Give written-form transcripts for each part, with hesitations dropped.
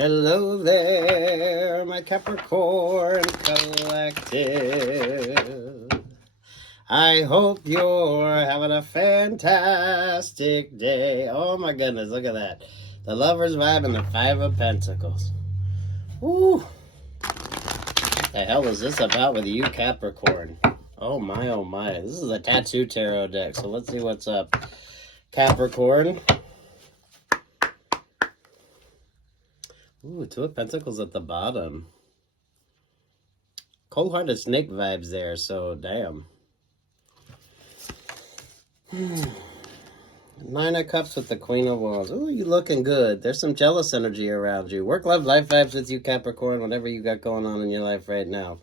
Hello there, my Capricorn Collective. I hope you're having a fantastic day. Oh my goodness, look at that. The Lover's vibe and the Five of Pentacles. Woo! What the hell is this about with you, Capricorn? Oh my. This is a tattoo tarot deck, so let's see what's up. Capricorn. Ooh, Two of Pentacles at the bottom. Cold-hearted snake vibes there, so damn. Nine of Cups with the Queen of Wands. Ooh, you looking good. There's some jealous energy around you. Work, love, life vibes with you, Capricorn, whatever you got going on in your life right now.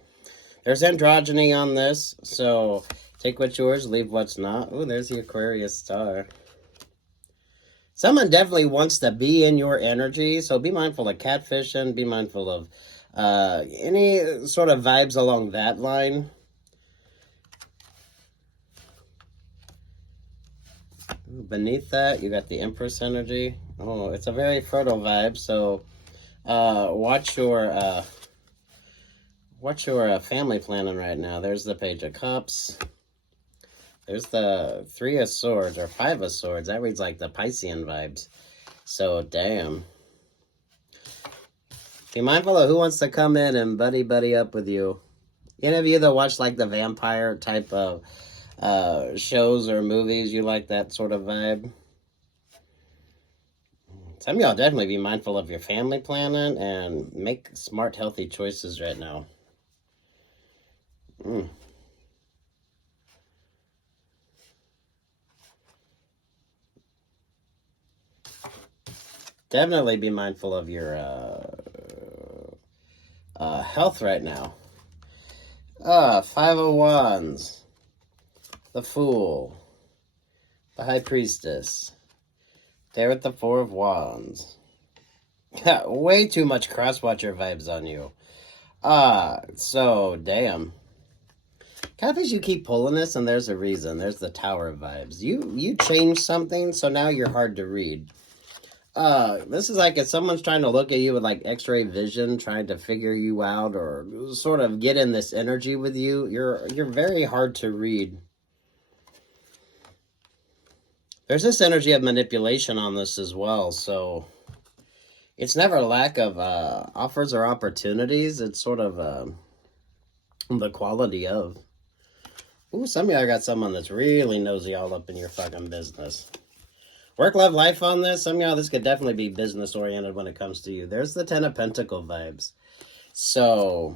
There's androgyny on this, so take what's yours, leave what's not. Ooh, there's the Aquarius star. Someone definitely wants to be in your energy, so be mindful of catfishing, be mindful of any sort of vibes along that line. Beneath that, you got the Empress energy. Oh, it's a very fertile vibe, so watch your family planning right now. There's the Page of Cups. There's the Three of Swords, or Five of Swords. That reads like the Piscean vibes. So, damn. Be mindful of who wants to come in and buddy up with you. Any of you that watch like the vampire type of shows or movies, you like that sort of vibe? Some of y'all definitely be mindful of your family planning and make smart, healthy choices right now. Definitely be mindful of your health right now. Five of Wands. The Fool. The High Priestess. There with the Four of Wands. Way too much crosswatcher vibes on you. So, damn. Catfish, you keep pulling this, and there's a reason. There's the Tower vibes. You changed something, so now you're hard to read. This is like if someone's trying to look at you with like x-ray vision, trying to figure you out or sort of get in this energy with you. You're very hard to read. There's this energy of manipulation on this as well, so it's never a lack of offers or opportunities. It's sort of the quality of. Ooh, some of y'all got someone that's really nosy all up in your fucking business. Work, love, life on this. Some of y'all, this could definitely be business-oriented when it comes to you. There's the Ten of Pentacles vibes. So,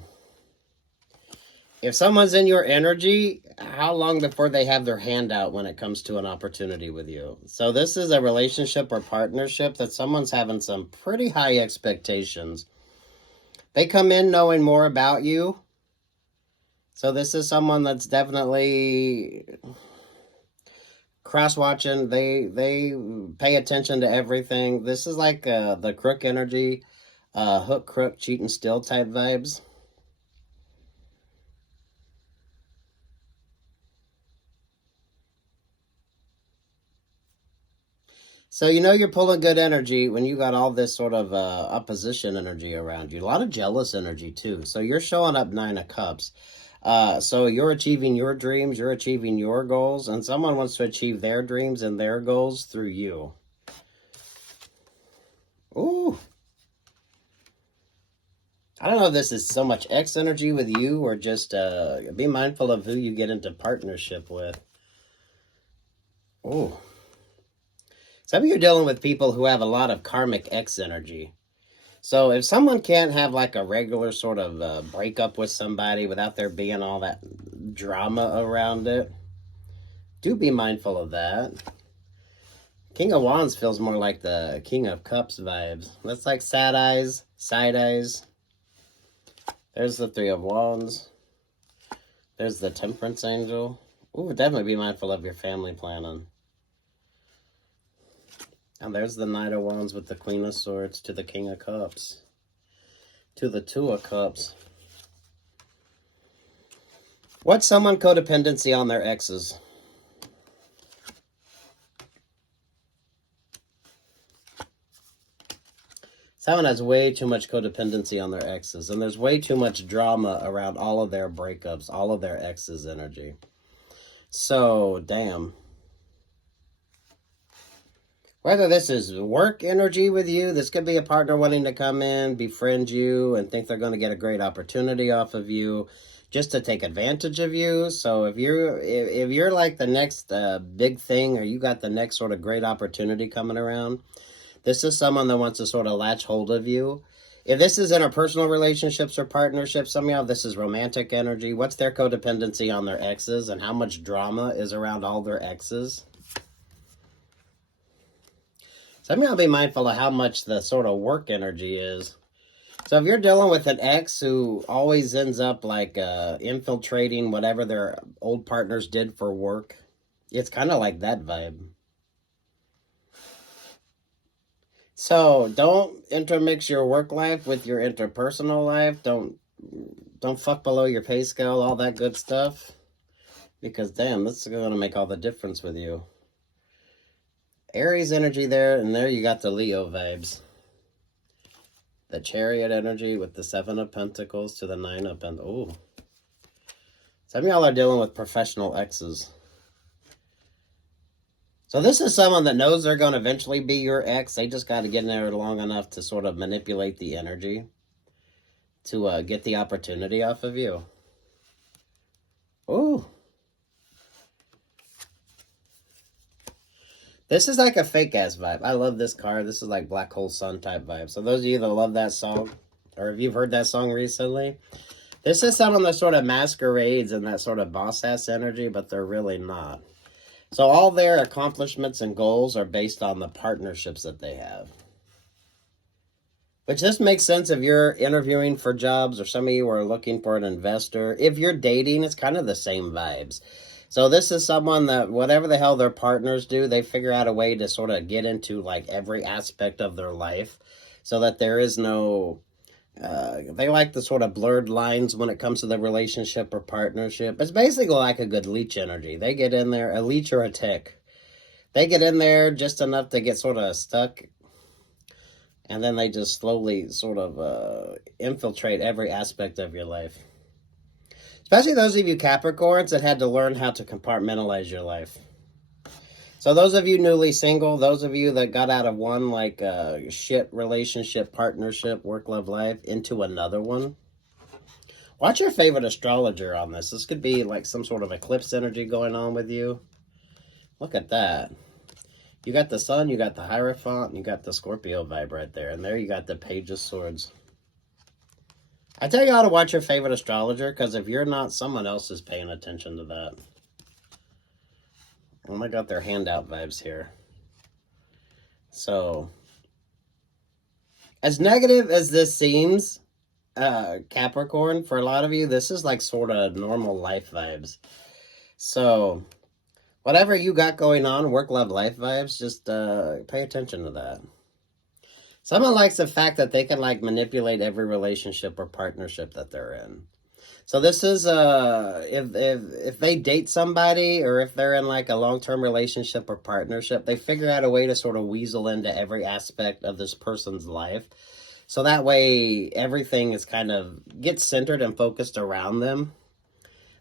if someone's in your energy, how long before they have their hand out when it comes to an opportunity with you? So, this is a relationship or partnership that someone's having some pretty high expectations. They come in knowing more about you. So, this is someone that's definitely cross-watching. They pay attention to everything. This is like the crook energy, hook, crook, cheat, and steal type vibes. So you know you're pulling good energy when you got all this sort of opposition energy around you. A lot of jealous energy too. So you're showing up Nine of Cups. So you're achieving your dreams, you're achieving your goals, and someone wants to achieve their dreams and their goals through you. Ooh. I don't know if this is so much X energy with you or just be mindful of who you get into partnership with. Ooh. Some of you are dealing with people who have a lot of karmic X energy. So if someone can't have like a regular sort of breakup with somebody without there being all that drama around it, do be mindful of that. King of Wands feels more like the King of Cups vibes. That's like sad eyes, side eyes. There's the Three of Wands. There's the Temperance Angel. Ooh, definitely be mindful of your family planning. And there's the Knight of Wands with the Queen of Swords to the King of Cups. To the Two of Cups. What's someone codependency on their exes? Someone has way too much codependency on their exes, and there's way too much drama around all of their breakups, all of their exes' energy. So, damn. Whether this is work energy with you, this could be a partner wanting to come in, befriend you, and think they're going to get a great opportunity off of you, just to take advantage of you. So if you're like the next big thing, or you got the next sort of great opportunity coming around, this is someone that wants to sort of latch hold of you. If this is interpersonal relationships or partnerships, some of y'all, this is romantic energy. What's their codependency on their exes, and how much drama is around all their exes? Some of y'all be mindful of how much the sort of work energy is. So if you're dealing with an ex who always ends up like infiltrating whatever their old partners did for work, it's kind of like that vibe. So don't intermix your work life with your interpersonal life. Don't fuck below your pay scale, all that good stuff. Because damn, this is going to make all the difference with you. Aries energy there, and there you got the Leo vibes. The Chariot energy with the 7 of Pentacles to the 9 of Pentacles. Ooh. Some of y'all are dealing with professional exes. So this is someone that knows they're going to eventually be your ex. They just got to get in there long enough to sort of manipulate the energy to get the opportunity off of you. Ooh. This is like a fake-ass vibe. I love this card. This is like Black Hole Sun type vibe. So those of you that love that song, or if you've heard that song recently, this is someone that sort of masquerades in that sort of boss-ass energy, but they're really not. So all their accomplishments and goals are based on the partnerships that they have. Which just makes sense if you're interviewing for jobs, or some of you are looking for an investor. If you're dating, it's kind of the same vibes. So this is someone that whatever the hell their partners do, they figure out a way to sort of get into like every aspect of their life so that there is no, they like the sort of blurred lines when it comes to the relationship or partnership. It's basically like a good leech energy. They get in there, a leech or a tick. They get in there just enough to get sort of stuck, and then they just slowly sort of infiltrate every aspect of your life. Especially those of you Capricorns that had to learn how to compartmentalize your life. So those of you newly single, those of you that got out of one like shit relationship, partnership, work, love, life into another one. Watch your favorite astrologer on this. This could be like some sort of eclipse energy going on with you. Look at that. You got the Sun, you got the Hierophant, and you got the Scorpio vibe right there. And there you got the Page of Swords. I tell you how to watch your favorite astrologer, because if you're not, someone else is paying attention to that. Oh, I got their handout vibes here. So, as negative as this seems, Capricorn, for a lot of you, this is like sort of normal life vibes. So, whatever you got going on, work, love, life vibes, just pay attention to that. Someone likes the fact that they can like manipulate every relationship or partnership that they're in. So this is if they date somebody, or if they're in like a long-term relationship or partnership, they figure out a way to sort of weasel into every aspect of this person's life. So that way everything is kind of gets centered and focused around them.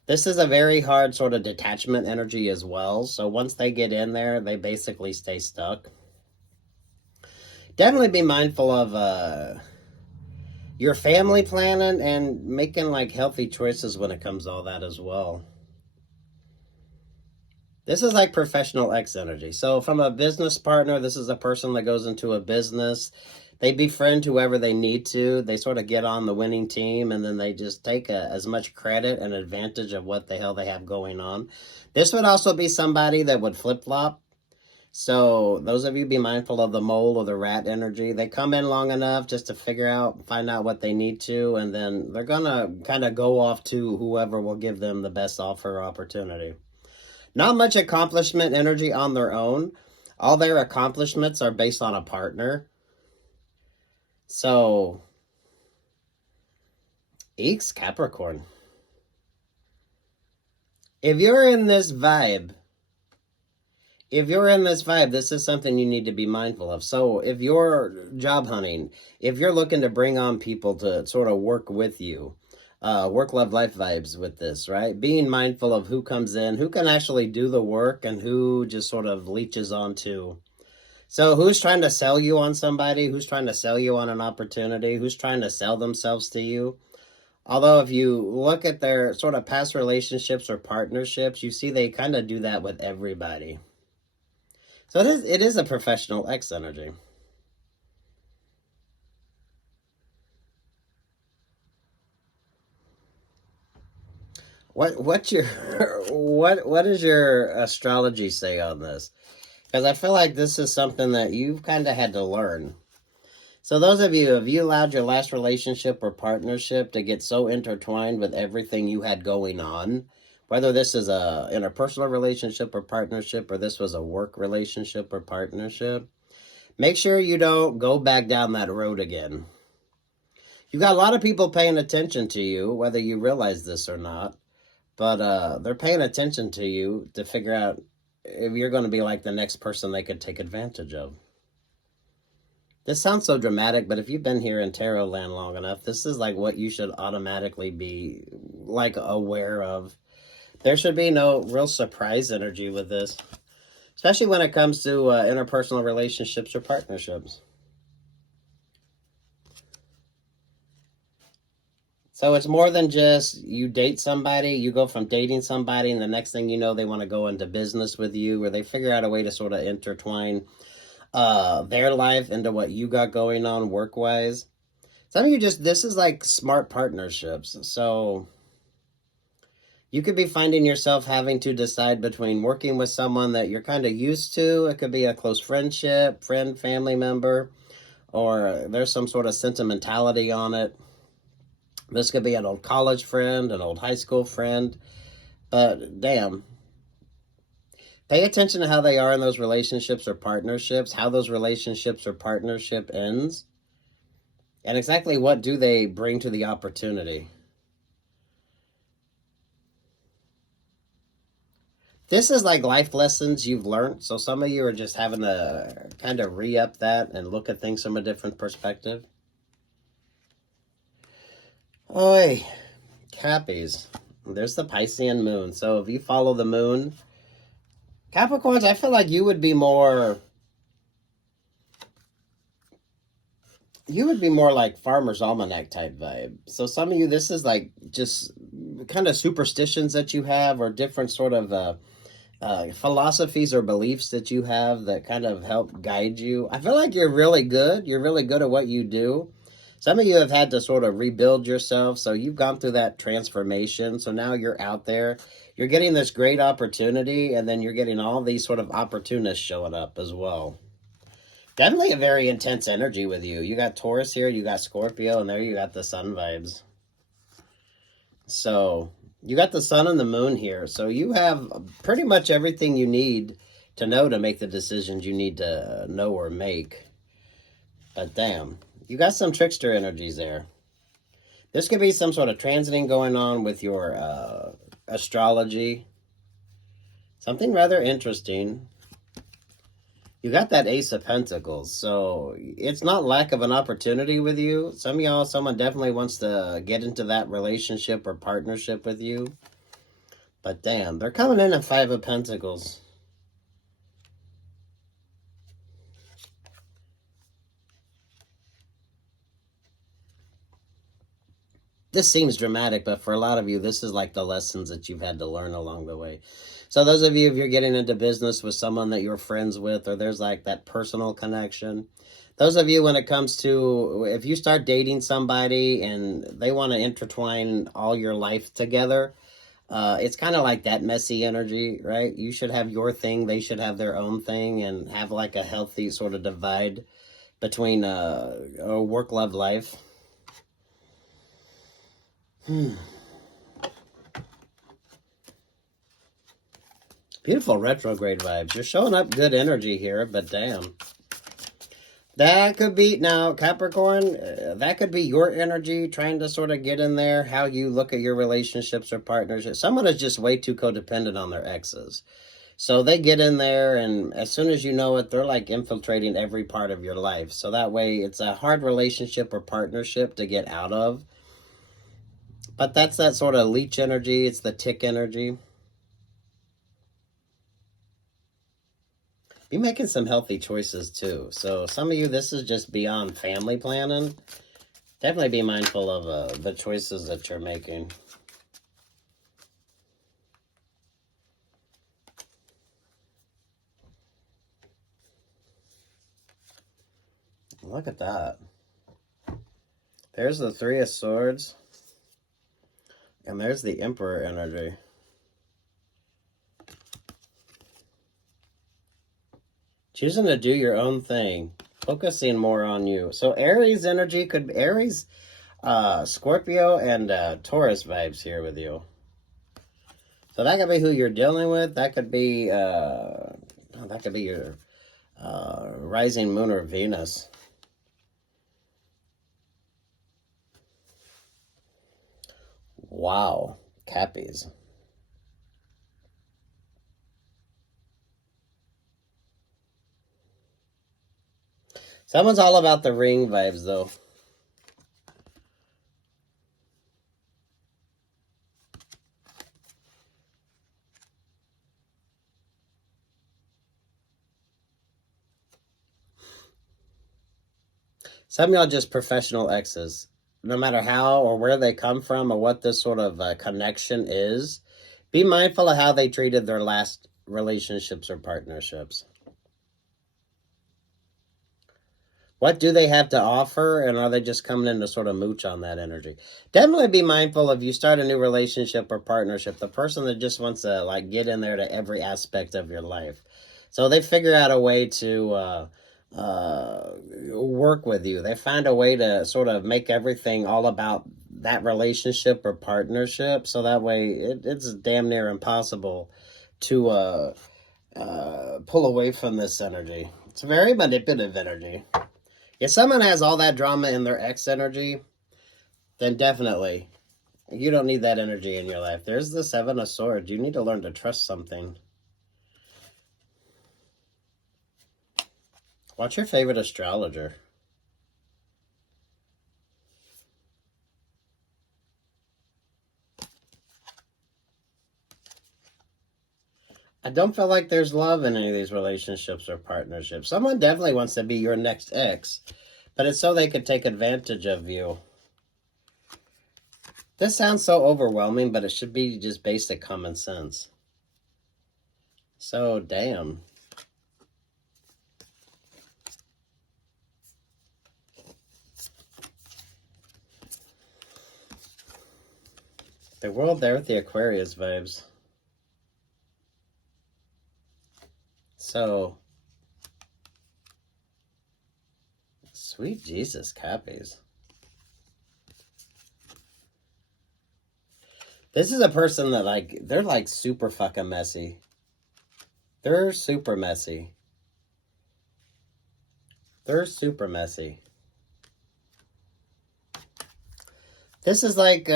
This is a very hard sort of detachment energy as well. So once they get in there, they basically stay stuck. Definitely be mindful of your family planning and making like healthy choices when it comes to all that as well. This is like professional X energy. So from a business partner, this is a person that goes into a business. They befriend whoever they need to. They sort of get on the winning team, and then they just take as much credit and advantage of what the hell they have going on. This would also be somebody that would flip-flop. So those of you be mindful of the mole or the rat energy. They come in long enough just to find out what they need to, and then they're going to kind of go off to whoever will give them the best offer or opportunity. Not much accomplishment energy on their own. All their accomplishments are based on a partner. So, eeks, Capricorn. If you're in this vibe, if you're in this vibe, this is something you need to be mindful of. So if you're job hunting, if you're looking to bring on people to sort of work with you, work, love, life vibes with this, right? Being mindful of who comes in, who can actually do the work, and who just sort of leeches onto. So who's trying to sell you on somebody? Who's trying to sell you on an opportunity? Who's trying to sell themselves to you? Although if you look at their sort of past relationships or partnerships, you see they kind of do that with everybody. So it is a professional X energy. What's your what does your astrology say on this? Because I feel like this is something that you've kind of had to learn. So those of you, have you allowed your last relationship or partnership to get so intertwined with everything you had going on? Whether this is a interpersonal relationship or partnership, or this was a work relationship or partnership, make sure you don't go back down that road again. You've got a lot of people paying attention to you, whether you realize this or not, but they're paying attention to you to figure out if you're going to be like the next person they could take advantage of. This sounds so dramatic, but if you've been here in tarot land long enough, this is like what you should automatically be like aware of. There should be no real surprise energy with this, especially when it comes to interpersonal relationships or partnerships. So it's more than just you date somebody, you go from dating somebody, and the next thing you know, they want to go into business with you, or they figure out a way to sort of intertwine their life into what you got going on work-wise. Some of you this is like smart partnerships. So you could be finding yourself having to decide between working with someone that you're kind of used to. It could be a close friendship, friend, family member, or there's some sort of sentimentality on it. This could be an old college friend, an old high school friend, but damn. Pay attention to how they are in those relationships or partnerships, how those relationships or partnership ends, and exactly what do they bring to the opportunity. This is like life lessons you've learned, so some of you are just having to kind of re-up that and look at things from a different perspective. Oi, Cappies. There's the Piscean moon. So if you follow the moon, Capricorns, I feel like you would be more like Farmer's Almanac type vibe. So some of you, this is like just kind of superstitions that you have, or different sort of philosophies or beliefs that you have that kind of help guide you. I feel like you're really good. You're really good at what you do. Some of you have had to sort of rebuild yourself, so you've gone through that transformation. So now you're out there. You're getting this great opportunity, and then you're getting all these sort of opportunists showing up as well. Definitely a very intense energy with you. You got Taurus here, you got Scorpio, and there you got the sun vibes. So you got the sun and the moon here. So you have pretty much everything you need to know to make the decisions you need to know or make. But damn, you got some trickster energies there. This could be some sort of transiting going on with your astrology. Something rather interesting. You got that Ace of Pentacles, so it's not lack of an opportunity with you. Some of y'all, someone definitely wants to get into that relationship or partnership with you. But damn, they're coming in at Five of Pentacles. This seems dramatic, but for a lot of you, this is like the lessons that you've had to learn along the way. So those of you, if you're getting into business with someone that you're friends with, or there's like that personal connection, those of you, when it comes to, if you start dating somebody and they want to intertwine all your life together, it's kind of like that messy energy, right? You should have your thing, they should have their own thing, and have like a healthy sort of divide between a work-love life. Beautiful retrograde vibes. You're showing up good energy here, but damn. That could be, now, Capricorn, that could be your energy trying to sort of get in there, how you look at your relationships or partnerships. Someone is just way too codependent on their exes. So they get in there, and as soon as you know it, they're like infiltrating every part of your life. So that way, it's a hard relationship or partnership to get out of. But that's that sort of leech energy. It's the tick energy. Be making some healthy choices too. So some of you, this is just beyond family planning. Definitely be mindful of the choices that you're making. Look at that. There's the Three of Swords. And there's the Emperor energy. Choosing to do your own thing. Focusing more on you. So Aries energy could be Aries, Scorpio, and Taurus vibes here with you. So that could be who you're dealing with. That could be your rising moon or Venus. Wow, Cappies. Someone's all about the ring vibes, though. Some of y'all just professional exes. No matter how or where they come from or what this sort of connection is, be mindful of how they treated their last relationships or partnerships. What do they have to offer, and are they just coming in to sort of mooch on that energy? Definitely be mindful if you start a new relationship or partnership, the person that just wants to like get in there to every aspect of your life. So they figure out a way to work with you. They find a way to sort of make everything all about that relationship or partnership. So that way it's damn near impossible to pull away from this energy. It's a very manipulative energy. If someone has all that drama in their ex energy, then definitely you don't need that energy in your life. There's the Seven of Swords. You need to learn to trust something. What's your favorite astrologer? I don't feel like there's love in any of these relationships or partnerships. Someone definitely wants to be your next ex, but it's so they could take advantage of you. This sounds so overwhelming, but it should be just basic common sense. So, damn. The world there with the Aquarius vibes. So, sweet Jesus, Cappies. This is a person that, like, they're, like, super fucking messy. They're super messy. They're super messy. This is like,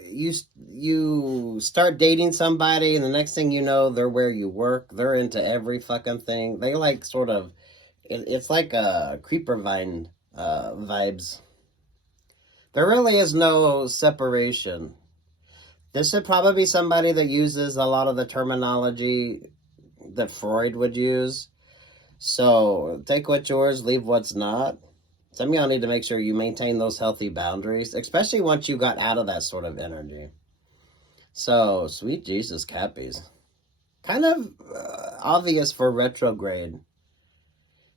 you start dating somebody, and the next thing you know, they're where you work. They're into every fucking thing. They, like, sort of, it's like a creeper vine vibes. There really is no separation. This would probably be somebody that uses a lot of the terminology that Freud would use. So take what's yours, leave what's not. Some of y'all need to make sure you maintain those healthy boundaries, especially once you got out of that sort of energy. So, sweet Jesus, Cappies. Kind of obvious for retrograde.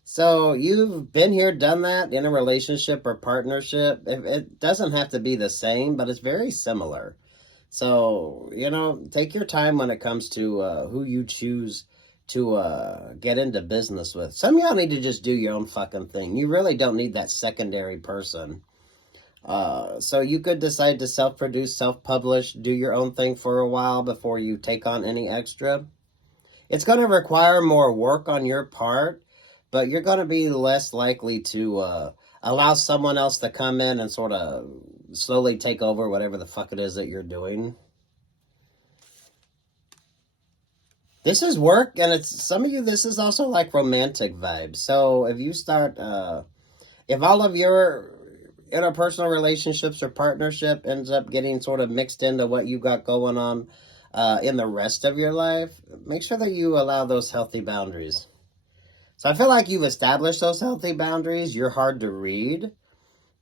So you've been here, done that in a relationship or partnership. It doesn't have to be the same, but it's very similar. So, you know, take your time when it comes to who you choose to get into business with. Some of y'all need to just do your own fucking thing. You really don't need that secondary person. So you could decide to self-produce, self-publish, do your own thing for a while before you take on any extra. It's going to require more work on your part, but you're going to be less likely to allow someone else to come in and sort of slowly take over whatever the fuck it is that you're doing. This is work, and it's some of you, this is also like romantic vibes. So if you start, if all of your interpersonal relationships or partnership ends up getting sort of mixed into what you got going on in the rest of your life, make sure that you allow those healthy boundaries. So I feel like you've established those healthy boundaries. You're hard to read,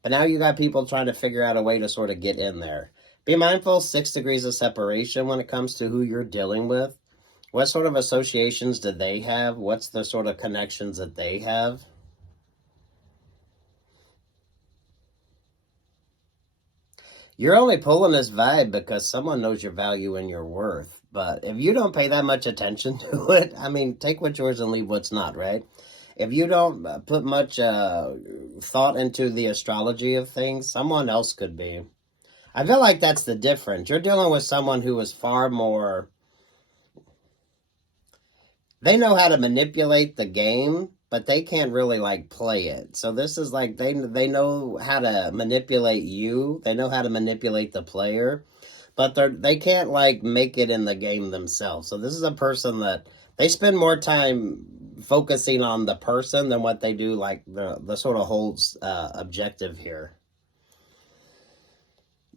but now you got people trying to figure out a way to sort of get in there. Be mindful, 6 degrees of separation when it comes to who you're dealing with. What sort of associations do they have? What's the sort of connections that they have? You're only pulling this vibe because someone knows your value and your worth. But if you don't pay that much attention to it, I mean, take what's yours and leave what's not, right? If you don't put much thought into the astrology of things, someone else could be. I feel like that's the difference. You're dealing with someone who is far more... They know how to manipulate the game, but they can't really like play it. So this is like they know how to manipulate you. They know how to manipulate the player, but they can't like make it in the game themselves. So this is a person that they spend more time focusing on the person than what they do like the sort of whole objective here.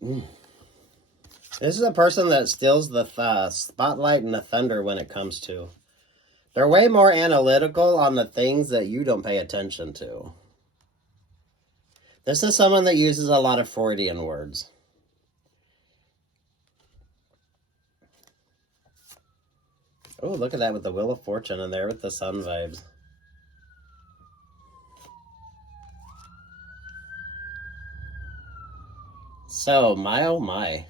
This is a person that steals the spotlight and the thunder when it comes to. They're way more analytical on the things that you don't pay attention to. This is someone that uses a lot of Freudian words. Oh, look at that with the Wheel of Fortune in there with the sun vibes. So, my oh my.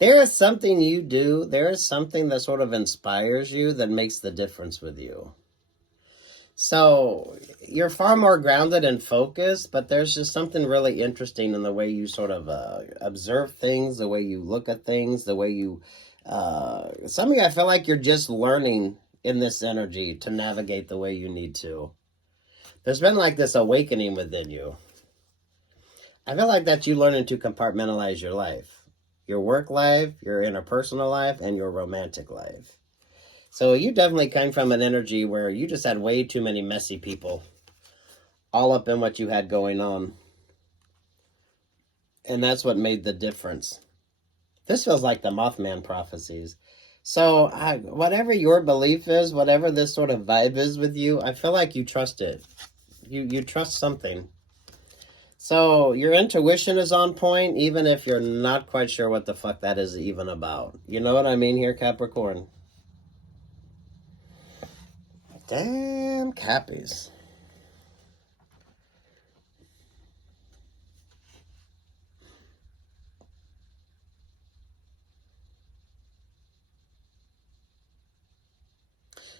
There is something you do, there is something that sort of inspires you that makes the difference with you. So you're far more grounded and focused, but there's just something really interesting in the way you sort of observe things, the way you look at things, the way you... some of you, I feel like you're just learning in this energy to navigate the way you need to. There's been like this awakening within you. I feel like that you learning to compartmentalize your life. Your work life, your interpersonal life, and your romantic life. So you definitely came from an energy where you just had way too many messy people all up in what you had going on. And that's what made the difference. This feels like the Mothman prophecies. So whatever your belief is, whatever this sort of vibe is with you, I feel like you trust it. You trust something. So your intuition is on point, even if you're not quite sure what the fuck that is even about. You know what I mean here, Capricorn? Damn Cappies.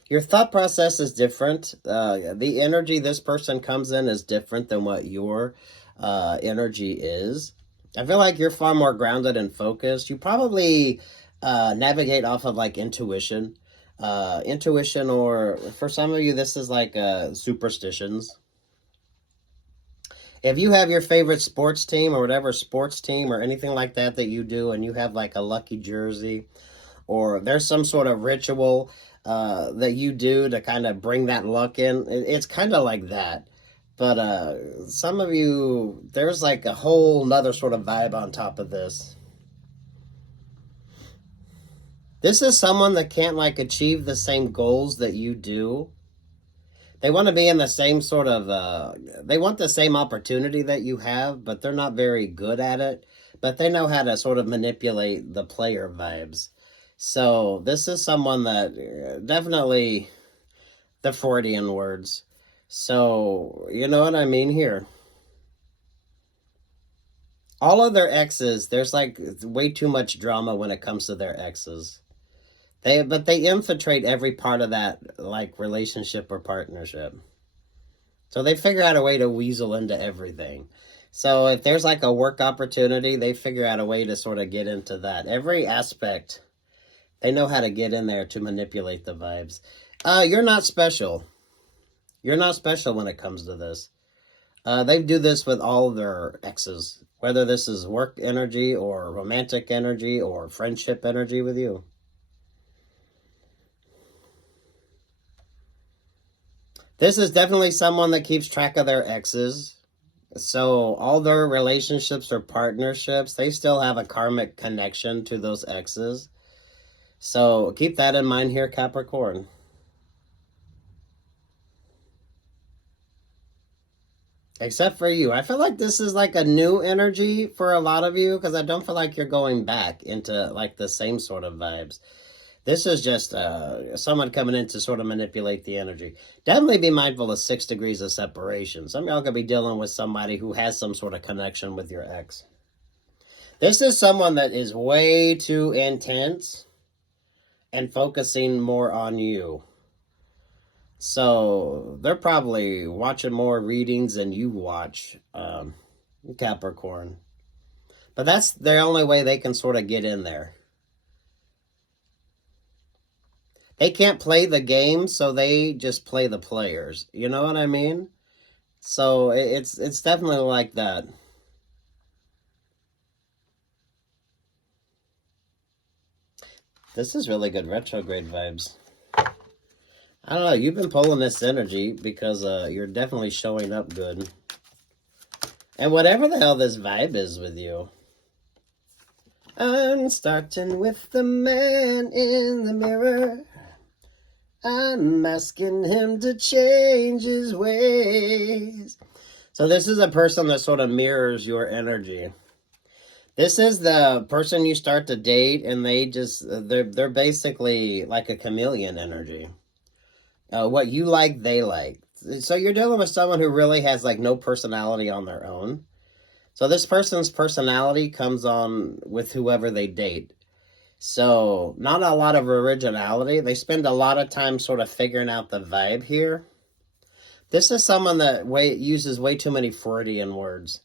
Your thought process is different. The energy this person comes in is different than what your energy is. I feel like you're far more grounded and focused. You probably navigate off of like intuition. Intuition, or for some of you, this is like superstitions. If you have your favorite sports team or whatever sports team or anything like that that you do, and you have like a lucky jersey, or there's some sort of ritual that you do to kind of bring that luck in, it's kind of like that. But some of you, there's like a whole nother sort of vibe on top of this. This is someone that can't like achieve the same goals that you do. They want to be in the same sort of, they want the same opportunity that you have, but they're not very good at it. But they know how to sort of manipulate the player vibes. So this is someone that definitely the Freudian words. So you know what I mean here. All of their exes, there's like way too much drama when it comes to their exes. But they infiltrate every part of that like relationship or partnership. So they figure out a way to weasel into everything. So if there's like a work opportunity, they figure out a way to sort of get into that. Every aspect, they know how to get in there to manipulate the vibes. You're not special. You're not special when it comes to this. They do this with all their exes, whether this is work energy or romantic energy or friendship energy with you. This is definitely someone that keeps track of their exes. So all their relationships or partnerships, they still have a karmic connection to those exes. So keep that in mind here, Capricorn. Except for you. I feel like this is like a new energy for a lot of you, because I don't feel like you're going back into like the same sort of vibes. This is just someone coming in to sort of manipulate the energy. Definitely be mindful of 6 degrees of separation. Some of y'all could be dealing with somebody who has some sort of connection with your ex. This is someone that is way too intense and focusing more on you. So they're probably watching more readings than you watch, Capricorn. But that's the only way they can sort of get in there. They can't play the game, so they just play the players. You know what I mean? So it's definitely like that. This is really good retrograde vibes. I don't know. You've been pulling this energy because you're definitely showing up good. And whatever the hell this vibe is with you. I'm starting with the man in the mirror. I'm asking him to change his ways. So this is a person that sort of mirrors your energy. This is the person you start to date, and they're basically like a chameleon energy. What you like, they like. So you're dealing with someone who really has like no personality on their own. So this person's personality comes on with whoever they date. So not a lot of originality. They spend a lot of time sort of figuring out the vibe here. This is someone that uses way too many Freudian words.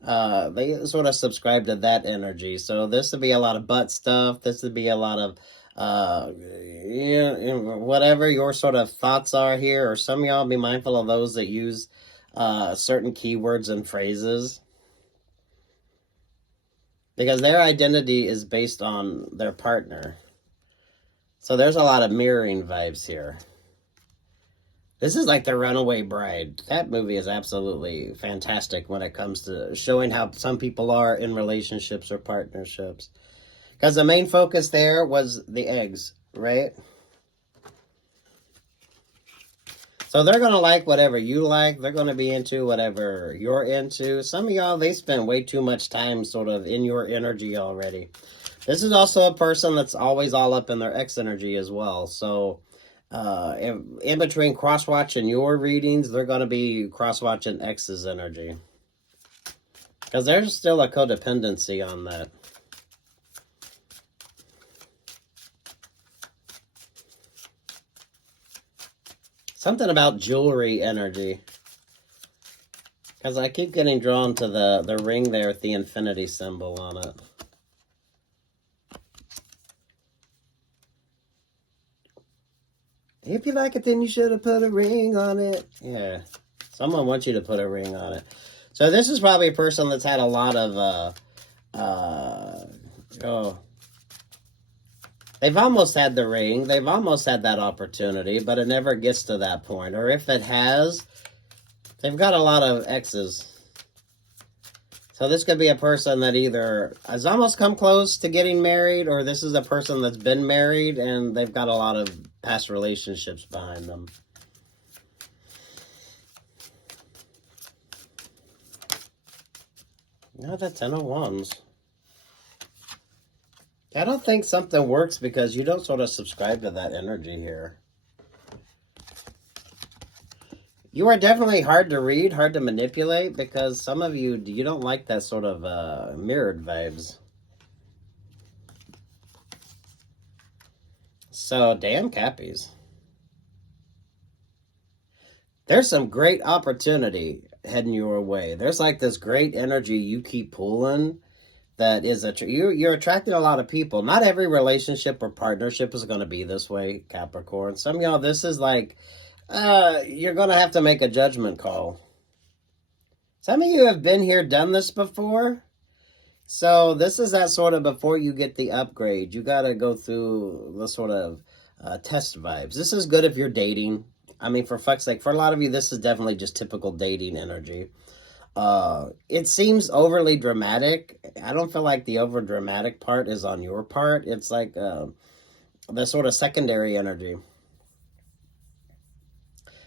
They sort of subscribe to that energy. So this would be a lot of butt stuff. This would be a lot of whatever your sort of thoughts are here. Or some of y'all be mindful of those that use certain keywords and phrases. Because their identity is based on their partner. So there's a lot of mirroring vibes here. This is like The Runaway Bride. That movie is absolutely fantastic when it comes to showing how some people are in relationships or partnerships. Because the main focus there was the eggs, right? So they're going to like whatever you like. They're going to be into whatever you're into. Some of y'all, they spend way too much time sort of in your energy already. This is also a person that's always all up in their ex energy as well. So in between cross-watching your readings, they're going to be cross-watching ex's energy. Because there's still a codependency on that. Something about jewelry energy. Because I keep getting drawn to the ring there with the infinity symbol on it. If you like it, then you should have put a ring on it. Yeah. Someone wants you to put a ring on it. So this is probably a person that's had a lot of, they've almost had the ring. They've almost had that opportunity, but it never gets to that point. Or if it has, they've got a lot of exes. So this could be a person that either has almost come close to getting married, or this is a person that's been married and they've got a lot of past relationships behind them. Now the 10 of Wands. I don't think something works because you don't sort of subscribe to that energy here. You are definitely hard to read, hard to manipulate, because some of you don't like that sort of mirrored vibes. So, damn Cappies. There's some great opportunity heading your way. There's like this great energy you keep pulling. That is you're attracting a lot of people. Not every relationship or partnership is going to be this way, Capricorn. Some of y'all, this is like, you're going to have to make a judgment call. Some of you have been here, done this before. So this is that sort of before you get the upgrade. You got to go through the sort of test vibes. This is good if you're dating. I mean, for fuck's sake, for a lot of you, this is definitely just typical dating energy. It seems overly dramatic. I don't feel like the over dramatic part is on your part. It's like the sort of secondary energy.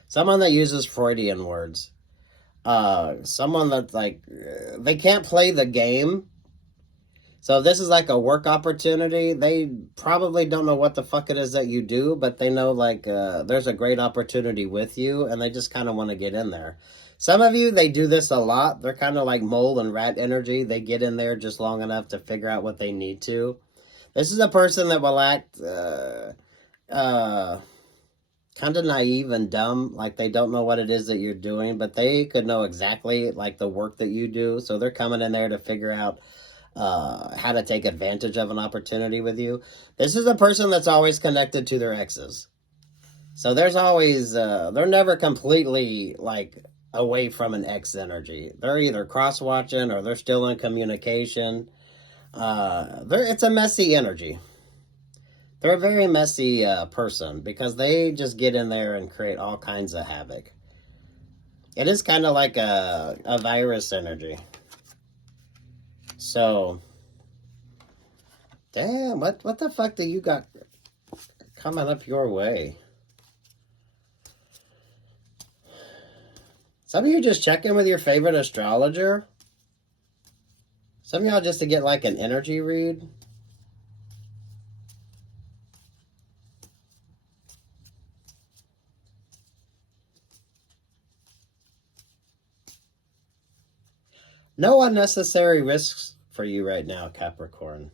Someone that uses Freudian words. Someone that's like, they can't play the game. So this is like a work opportunity. They probably don't know what the fuck it is that you do, but they know like there's a great opportunity with you, and they just kind of want to get in there. Some of you, they do this a lot. They're kind of like mole and rat energy. They get in there just long enough to figure out what they need to. This is a person that will act kind of naive and dumb, like they don't know what it is that you're doing, but they could know exactly like the work that you do. So they're coming in there to figure out how to take advantage of an opportunity with you. This is a person that's always connected to their exes. So there's always, they're never completely like away from an ex energy. They're either cross-watching or they're still in communication. It's a messy energy. They're a very messy person because they just get in there and create all kinds of havoc. It is kind of like a virus energy. So, damn, what the fuck do you got coming up your way? Some of you just check in with your favorite astrologer. Some of y'all just to get like an energy read. No unnecessary risks for you right now, Capricorn.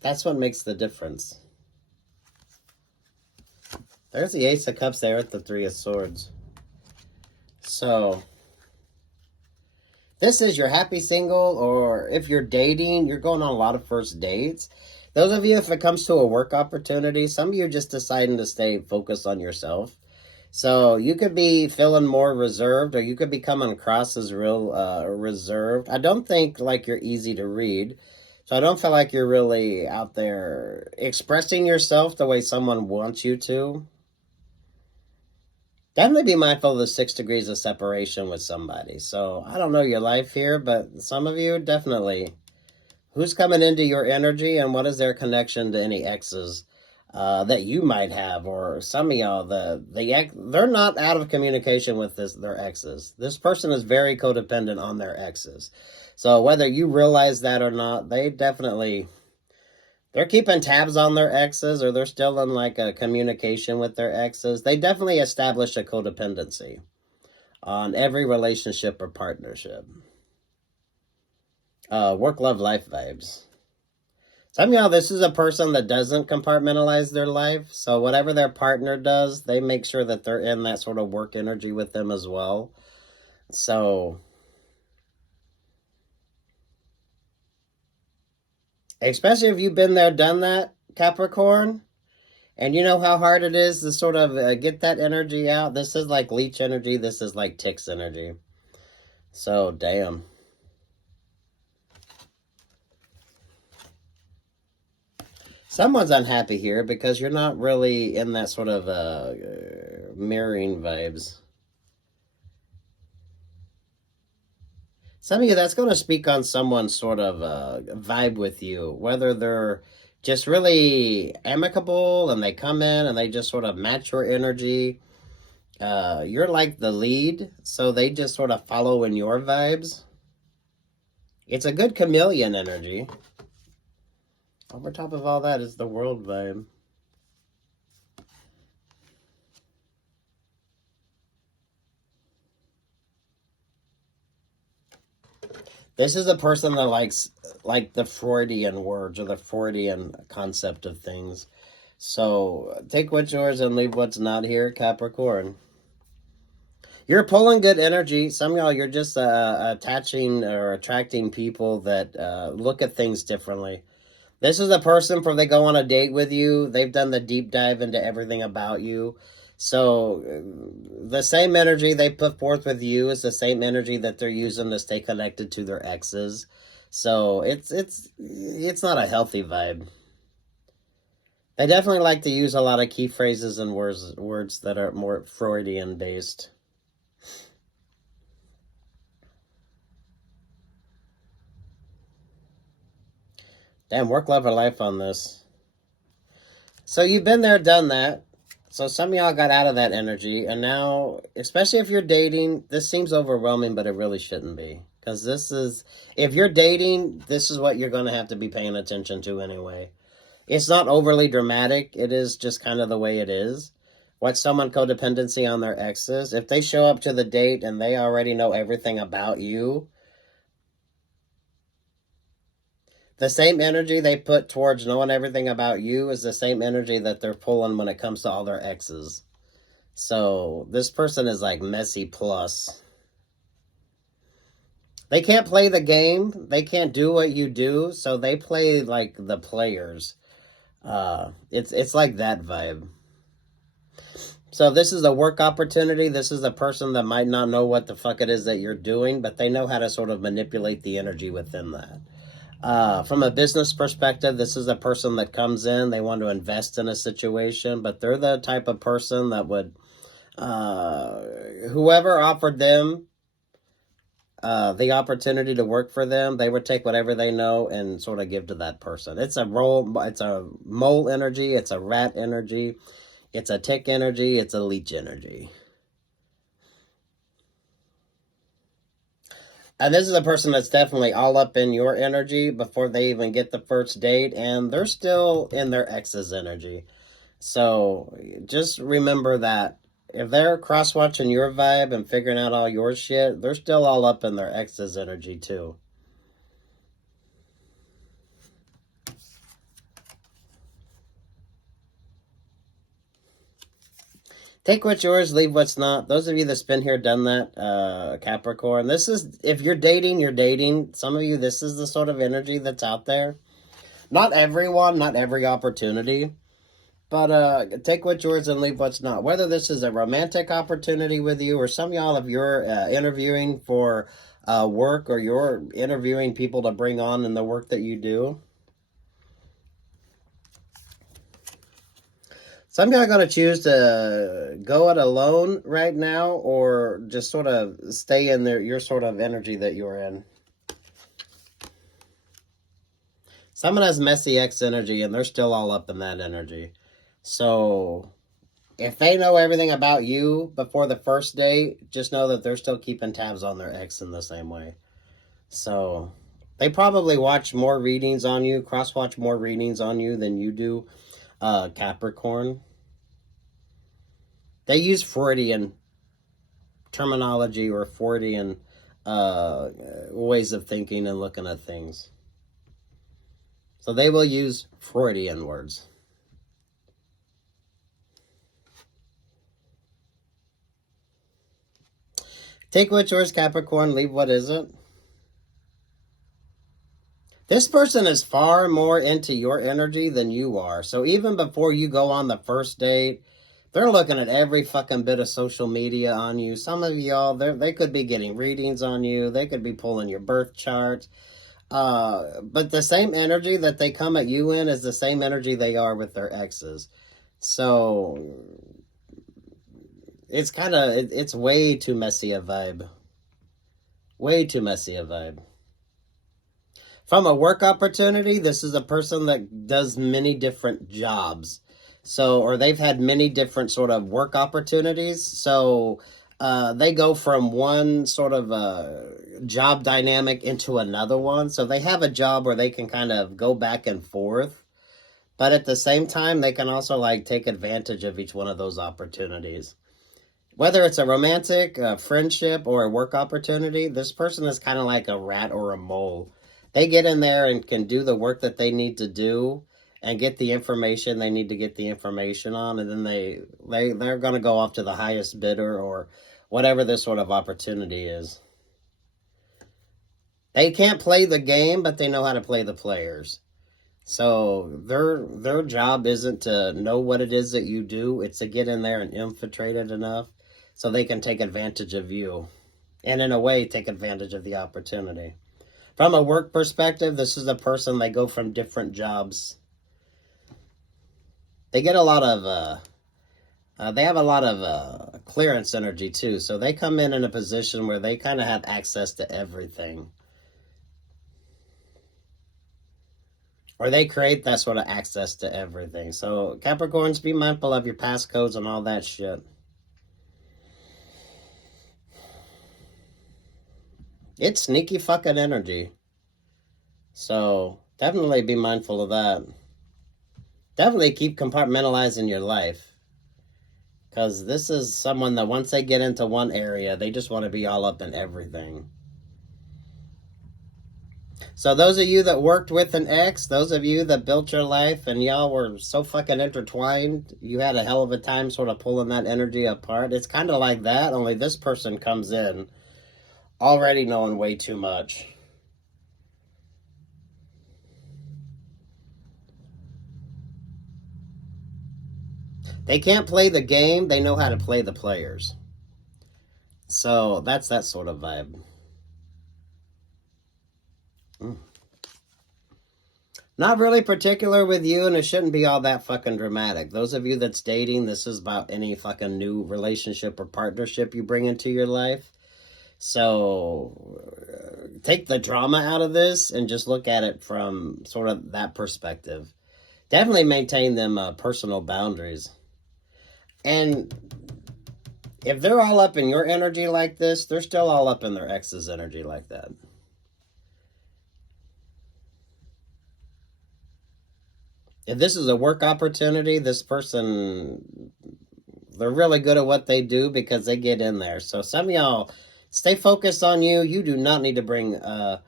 That's what makes the difference. There's the Ace of Cups there at the Three of Swords. So, this is your happy single, or if you're dating, you're going on a lot of first dates. Those of you, if it comes to a work opportunity, some of you are just deciding to stay focused on yourself. So you could be feeling more reserved, or you could be coming across as real reserved. I don't think like you're easy to read. So I don't feel like you're really out there expressing yourself the way someone wants you to. Definitely be mindful of the 6 degrees of separation with somebody. So I don't know your life here, but some of you definitely. Who's coming into your energy, and what is their connection to any exes that you might have, or some of y'all, they're not out of communication with their exes. This person is very codependent on their exes. So whether you realize that or not, they're keeping tabs on their exes, or they're still in like a communication with their exes. They definitely establish a codependency on every relationship or partnership. Work, love, life vibes. Some of y'all, this is a person that doesn't compartmentalize their life. So whatever their partner does, they make sure that they're in that sort of work energy with them as well. So, especially if you've been there, done that, Capricorn, and you know how hard it is to sort of get that energy out. This is like leech energy. This is like ticks energy. So, damn. Someone's unhappy here because you're not really in that sort of mirroring vibes. Some of you, that's going to speak on someone's sort of vibe with you, whether they're just really amicable and they come in and they just sort of match your energy. You're like the lead, so they just sort of follow in your vibes. It's a good chameleon energy. Over top of all that is the world vibe. This is a person that likes like the Freudian words or the Freudian concept of things. So take what's yours and leave what's not here, Capricorn. You're pulling good energy. Some of y'all, you're just attaching or attracting people that look at things differently. This is a person, before they go on a date with you, they've done the deep dive into everything about you. So the same energy they put forth with you is the same energy that they're using to stay connected to their exes. So it's not a healthy vibe. They definitely like to use a lot of key phrases and words that are more Freudian based. Damn, work, love, or life on this. So you've been there, done that. So some of y'all got out of that energy, and now, especially if you're dating, this seems overwhelming, but it really shouldn't be. Because this is, if you're dating, this is what you're going to have to be paying attention to anyway. It's not overly dramatic. It is just kind of the way it is. What's someone codependency on their exes? If they show up to the date and they already know everything about you, the same energy they put towards knowing everything about you is the same energy that they're pulling when it comes to all their exes. So this person is like messy plus. They can't play the game. They can't do what you do. So they play like the players. It's like that vibe. So this is a work opportunity. This is a person that might not know what the fuck it is that you're doing, but they know how to sort of manipulate the energy within that. From a business perspective, this is a person that comes in, they want to invest in a situation, but they're the type of person that would, whoever offered them the opportunity to work for them, they would take whatever they know and sort of give to that person. It's a mole energy, it's a rat energy, it's a tick energy, it's a leech energy. And this is a person that's definitely all up in your energy before they even get the first date, and they're still in their ex's energy. So just remember that if they're cross-watching your vibe and figuring out all your shit, they're still all up in their ex's energy too. Take what's yours, leave what's not. Those of you that's been here, done that, Capricorn, this is, if you're dating, you're dating. Some of you, this is the sort of energy that's out there. Not everyone, not every opportunity. But take what's yours and leave what's not. Whether this is a romantic opportunity with you, or some of y'all, if you're interviewing for work, or you're interviewing people to bring on in the work that you do. Some of y'all are going to choose to go it alone right now, or just sort of stay in your sort of energy that you're in. Someone has messy ex energy, and they're still all up in that energy. So if they know everything about you before the first date, just know that they're still keeping tabs on their ex in the same way. So they probably watch more readings on you, cross-watch more readings on you than you do, Capricorn. They use Freudian terminology or Freudian ways of thinking and looking at things. So they will use Freudian words. Take what's yours, Capricorn, leave what isn't. This person is far more into your energy than you are. So even before you go on the first date, they're looking at every fucking bit of social media on you. Some of y'all, they could be getting readings on you. They could be pulling your birth chart. But the same energy that they come at you in is the same energy they are with their exes. So it's kind of, it's way too messy a vibe. Way too messy a vibe. From a work opportunity, this is a person that does many different jobs. So, or they've had many different sort of work opportunities. So, they go from one sort of job dynamic into another one. So they have a job where they can kind of go back and forth. But at the same time, they can also like take advantage of each one of those opportunities. Whether it's a romantic, friendship, or a work opportunity, this person is kind of like a rat or a mole. They get in there and can do the work that they need to do and get the information they need to get the information on, and then they're going to go off to the highest bidder or whatever this sort of opportunity is. They can't play the game, but they know how to play the players. So their job isn't to know what it is that you do. It's to get in there and infiltrate it enough so they can take advantage of you. And in a way, take advantage of the opportunity. From a work perspective, this is a person, they go from different jobs. They get a lot of, they have a lot of clearance energy too. So they come in a position where they kind of have access to everything. Or they create that sort of access to everything. So Capricorns, be mindful of your passcodes and all that shit. It's sneaky fucking energy. So definitely be mindful of that. Definitely keep compartmentalizing your life. Because this is someone that once they get into one area, they just want to be all up in everything. So those of you that worked with an ex, those of you that built your life and y'all were so fucking intertwined, you had a hell of a time sort of pulling that energy apart. It's kind of like that, only this person comes in already knowing way too much. They can't play the game, they know how to play the players. So that's that sort of vibe. Not really particular with you, and it shouldn't be all that fucking dramatic. Those of you that's dating, this is about any fucking new relationship or partnership you bring into your life. So take the drama out of this and just look at it from sort of that perspective. Definitely maintain them personal boundaries. And if they're all up in your energy like this, they're still all up in their ex's energy like that. If this is a work opportunity, this person, they're really good at what they do because they get in there. So some of y'all, stay focused on you. You do not need to bring a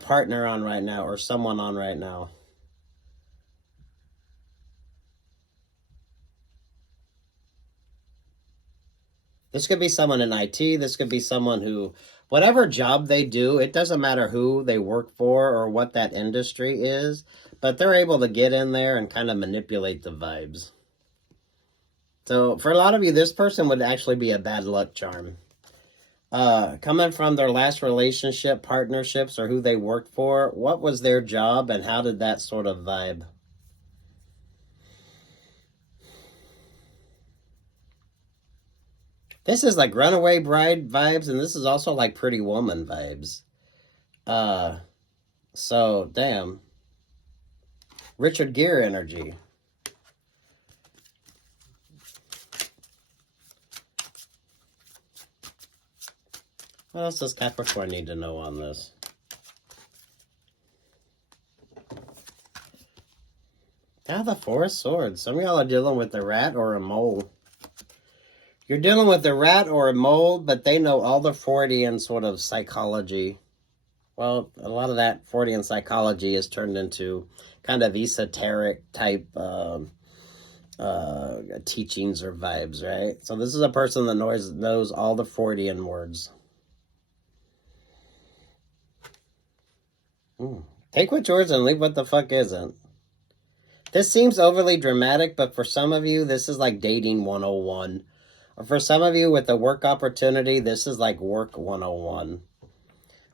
partner on right now or someone on right now. This could be someone in IT. This could be someone who, whatever job they do, it doesn't matter who they work for or what that industry is, but they're able to get in there and kind of manipulate the vibes. So for a lot of you, this person would actually be a bad luck charm. Coming from their last relationship, partnerships, or who they worked for, what was their job and how did that sort of vibe? This is like Runaway Bride vibes, and this is also like Pretty Woman vibes. So, damn. Richard Gere energy. What else does Capricorn need to know on this? Ah, the Four of Swords. Some of y'all are dealing with a rat or a mole. You're dealing with a rat or a mole, but they know all the Freudian sort of psychology. Well, a lot of that Freudian psychology is turned into kind of esoteric type teachings or vibes, right? So this is a person that knows all the Freudian words. Take what's yours and leave what the fuck isn't. This seems overly dramatic, but for some of you, this is like dating 101. Or for some of you with a work opportunity, this is like work 101.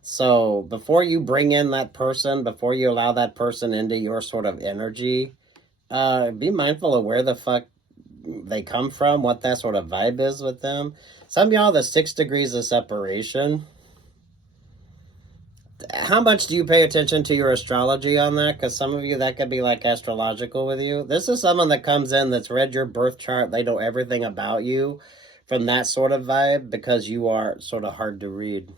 So before you bring in that person, before you allow that person into your sort of energy, be mindful of where the fuck they come from, what that sort of vibe is with them. Some of y'all, the 6 degrees of separation. How much do you pay attention to your astrology on that? Because some of you, that could be like astrological with you. This is someone that comes in that's read your birth chart. They know everything about you from that sort of vibe because you are sort of hard to read.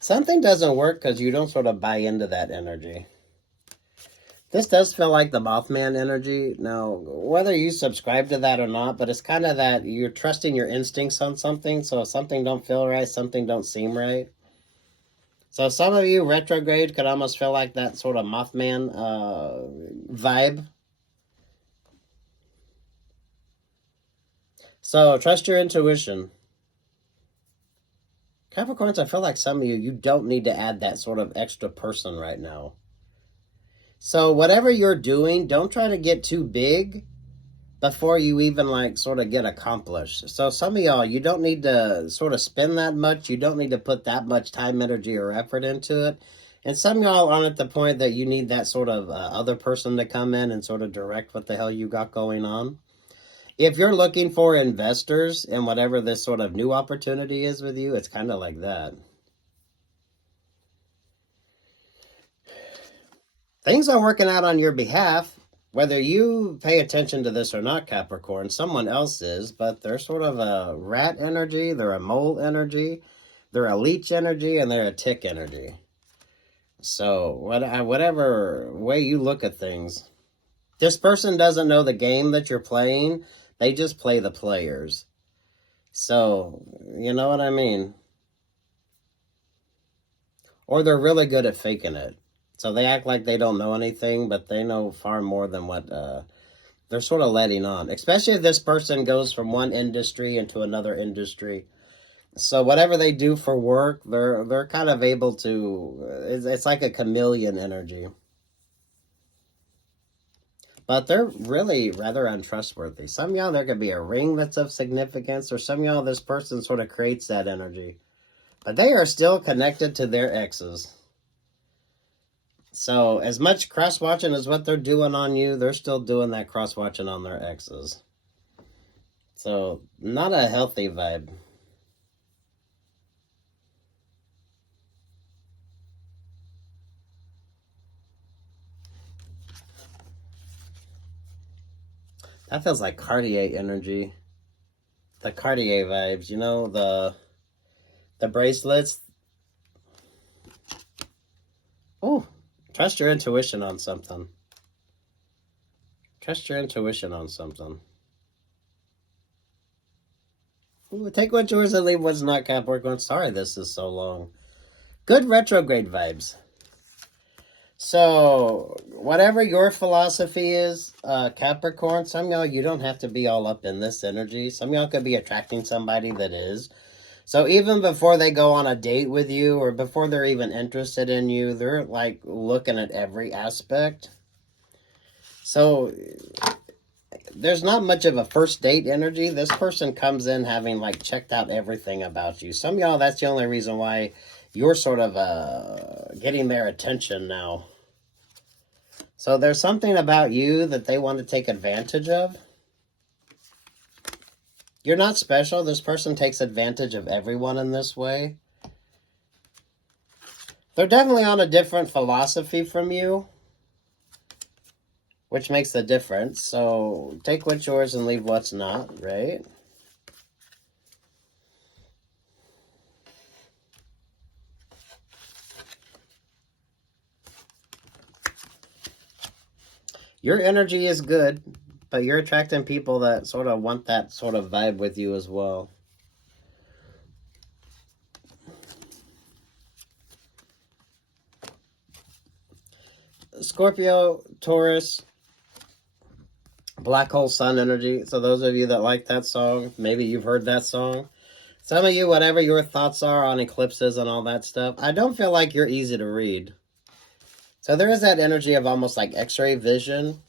Something doesn't work because you don't sort of buy into that energy. This does feel like the Mothman energy. Now, whether you subscribe to that or not, but it's kind of that you're trusting your instincts on something. So if something don't feel right, something don't seem right. So some of you, retrograde could almost feel like that sort of Mothman vibe. So trust your intuition. Capricorns, I feel like some of you don't need to add that sort of extra person right now. So whatever you're doing, don't try to get too big before you even like sort of get accomplished. So some of y'all, you don't need to sort of spend that much. You don't need to put that much time, energy, or effort into it. And some of y'all aren't at the point that you need that sort of other person to come in and sort of direct what the hell you got going on. If you're looking for investors in whatever this sort of new opportunity is with you, it's kind of like that. Things are working out on your behalf. Whether you pay attention to this or not, Capricorn, someone else is, but they're sort of a rat energy, they're a mole energy, they're a leech energy, and they're a tick energy. So whatever way you look at things, this person doesn't know the game that you're playing. They just play the players. So, you know what I mean? Or they're really good at faking it. So they act like they don't know anything, but they know far more than what they're sort of letting on. Especially if this person goes from one industry into another industry. So whatever they do for work, they're kind of able to, it's like a chameleon energy. But they're really rather untrustworthy. Some of y'all, there could be a ring that's of significance, or some of y'all, this person sort of creates that energy. But they are still connected to their exes. So as much cross-watching as what they're doing on you, they're still doing that cross-watching on their exes. So not a healthy vibe. That feels like Cartier energy. The Cartier vibes, you know, the bracelets. Oh, trust your intuition on something. Trust your intuition on something. Ooh, take what's yours and leave what's not, Capricorn. Sorry this is so long. Good retrograde vibes. So, whatever your philosophy is, Capricorn, some of y'all, you don't have to be all up in this energy. Some of y'all could be attracting somebody that is. So even before they go on a date with you, or before they're even interested in you, they're like looking at every aspect. So there's not much of a first date energy. This person comes in having like checked out everything about you. Some of y'all, that's the only reason why you're sort of getting their attention now. So there's something about you that they want to take advantage of. You're not special. This person takes advantage of everyone in this way. They're definitely on a different philosophy from you, which makes the difference. So take what's yours and leave what's not, right? Your energy is good, but you're attracting people that sort of want that sort of vibe with you as well. Scorpio, Taurus, Black Hole Sun energy. So those of you that like that song, maybe you've heard that song. Some of you, whatever your thoughts are on eclipses and all that stuff, I don't feel like you're easy to read. So there is that energy of almost like X-ray vision.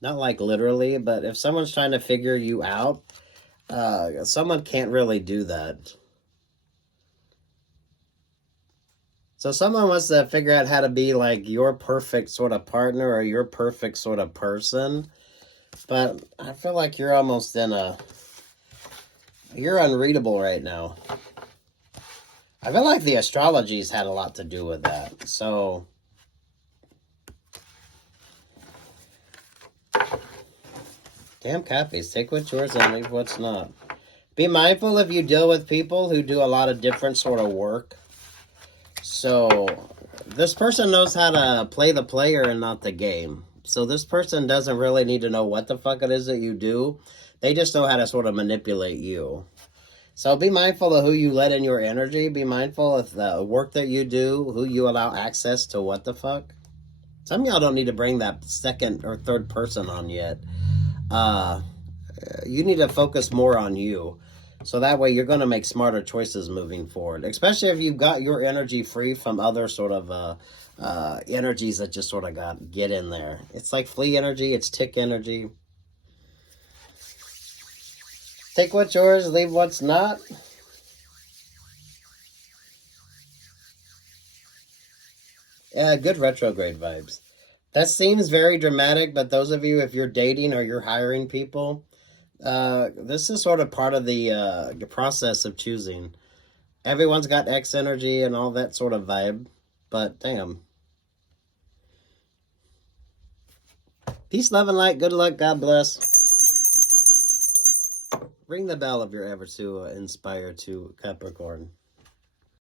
Not like literally, but if someone's trying to figure you out, someone can't really do that. So someone wants to figure out how to be like your perfect sort of partner or your perfect sort of person. But I feel like you're almost in you're unreadable right now. I feel like the astrology's had a lot to do with that. So damn Cappies, take what's yours and leave what's not. Be mindful if you deal with people who do a lot of different sort of work. So this person knows how to play the player and not the game. So this person doesn't really need to know what the fuck it is that you do. They just know how to sort of manipulate you. So be mindful of who you let in your energy. Be mindful of the work that you do, who you allow access to what the fuck. Some of y'all don't need to bring that second or third person on yet. You need to focus more on you. So that way you're going to make smarter choices moving forward, especially if you've got your energy free from other sort of energies that just sort of get in there. It's like flea energy, it's tick energy. Take what's yours, leave what's not. Yeah, good retrograde vibes. That seems very dramatic, but those of you, if you're dating or you're hiring people, this is sort of part of the process of choosing. Everyone's got X energy and all that sort of vibe, but damn. Peace, love, and light. Good luck. God bless. Ring the bell if you're ever to inspire to Capricorn.